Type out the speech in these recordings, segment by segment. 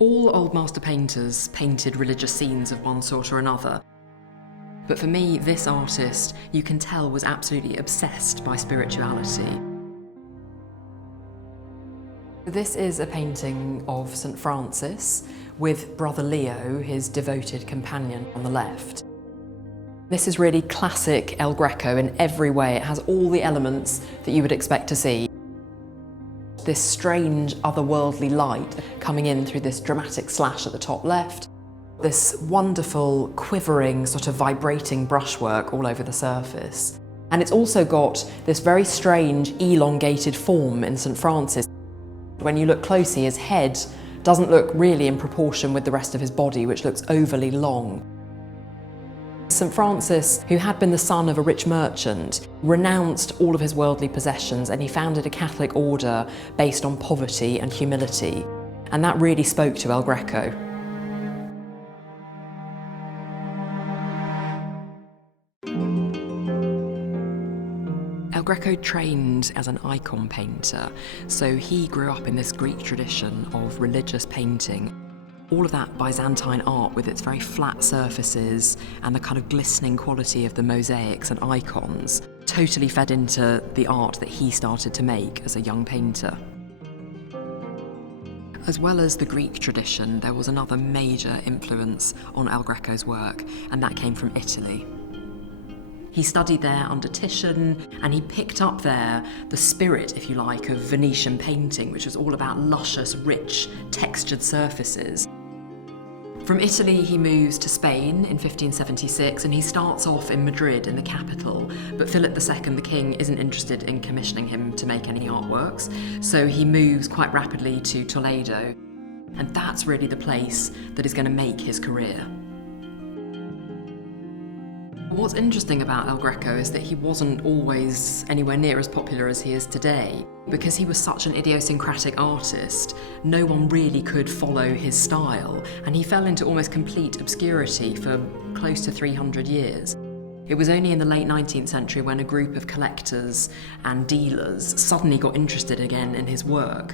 All Old Master painters painted religious scenes of one sort or another. But for me, this artist, you can tell, was absolutely obsessed by spirituality. This is a painting of St. Francis with Brother Leo, his devoted companion, on the left. This is really classic El Greco in every way. It has all the elements that you would expect to see. This strange, otherworldly light coming in through this dramatic slash at the top left. This wonderful, quivering, sort of vibrating brushwork all over the surface. And it's also got this very strange, elongated form in St. Francis. When you look closely, his head doesn't look really in proportion with the rest of his body, which looks overly long. St. Francis, who had been the son of a rich merchant, renounced all of his worldly possessions and he founded a Catholic order based on poverty and humility. And that really spoke to El Greco. El Greco trained as an icon painter, so he grew up in this Greek tradition of religious painting. All of that Byzantine art with its very flat surfaces and the kind of glistening quality of the mosaics and icons totally fed into the art that he started to make as a young painter. As well as the Greek tradition, there was another major influence on El Greco's work, and that came from Italy. He studied there under Titian, and he picked up there the spirit, if you like, of Venetian painting, which was all about luscious, rich, textured surfaces. From Italy, he moves to Spain in 1576, and he starts off in Madrid, in the capital, but Philip II, the king, isn't interested in commissioning him to make any artworks, so he moves quite rapidly to Toledo, and that's really the place that is going to make his career. What's interesting about El Greco is that he wasn't always anywhere near as popular as he is today. Because he was such an idiosyncratic artist, no one really could follow his style, and he fell into almost complete obscurity for close to 300 years. It was only in the late 19th century when a group of collectors and dealers suddenly got interested again in his work.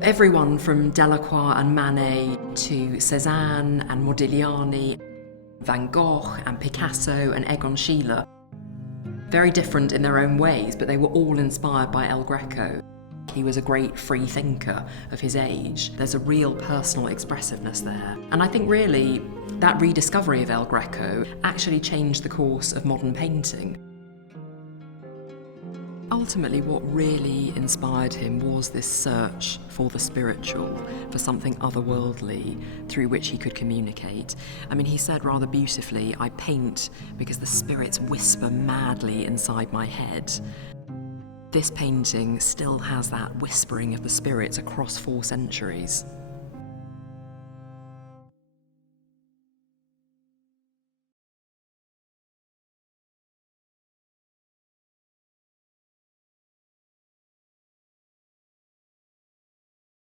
Everyone from Delacroix and Manet to Cézanne and Modigliani, Van Gogh and Picasso and Egon Schiele. Very different in their own ways, but they were all inspired by El Greco. He was a great free thinker of his age. There's a real personal expressiveness there. And I think really that rediscovery of El Greco actually changed the course of modern painting. Ultimately, what really inspired him was this search for the spiritual, for something otherworldly through which he could communicate. I mean, he said rather beautifully, "I paint because the spirits whisper madly inside my head." This painting still has that whispering of the spirits across 4 centuries.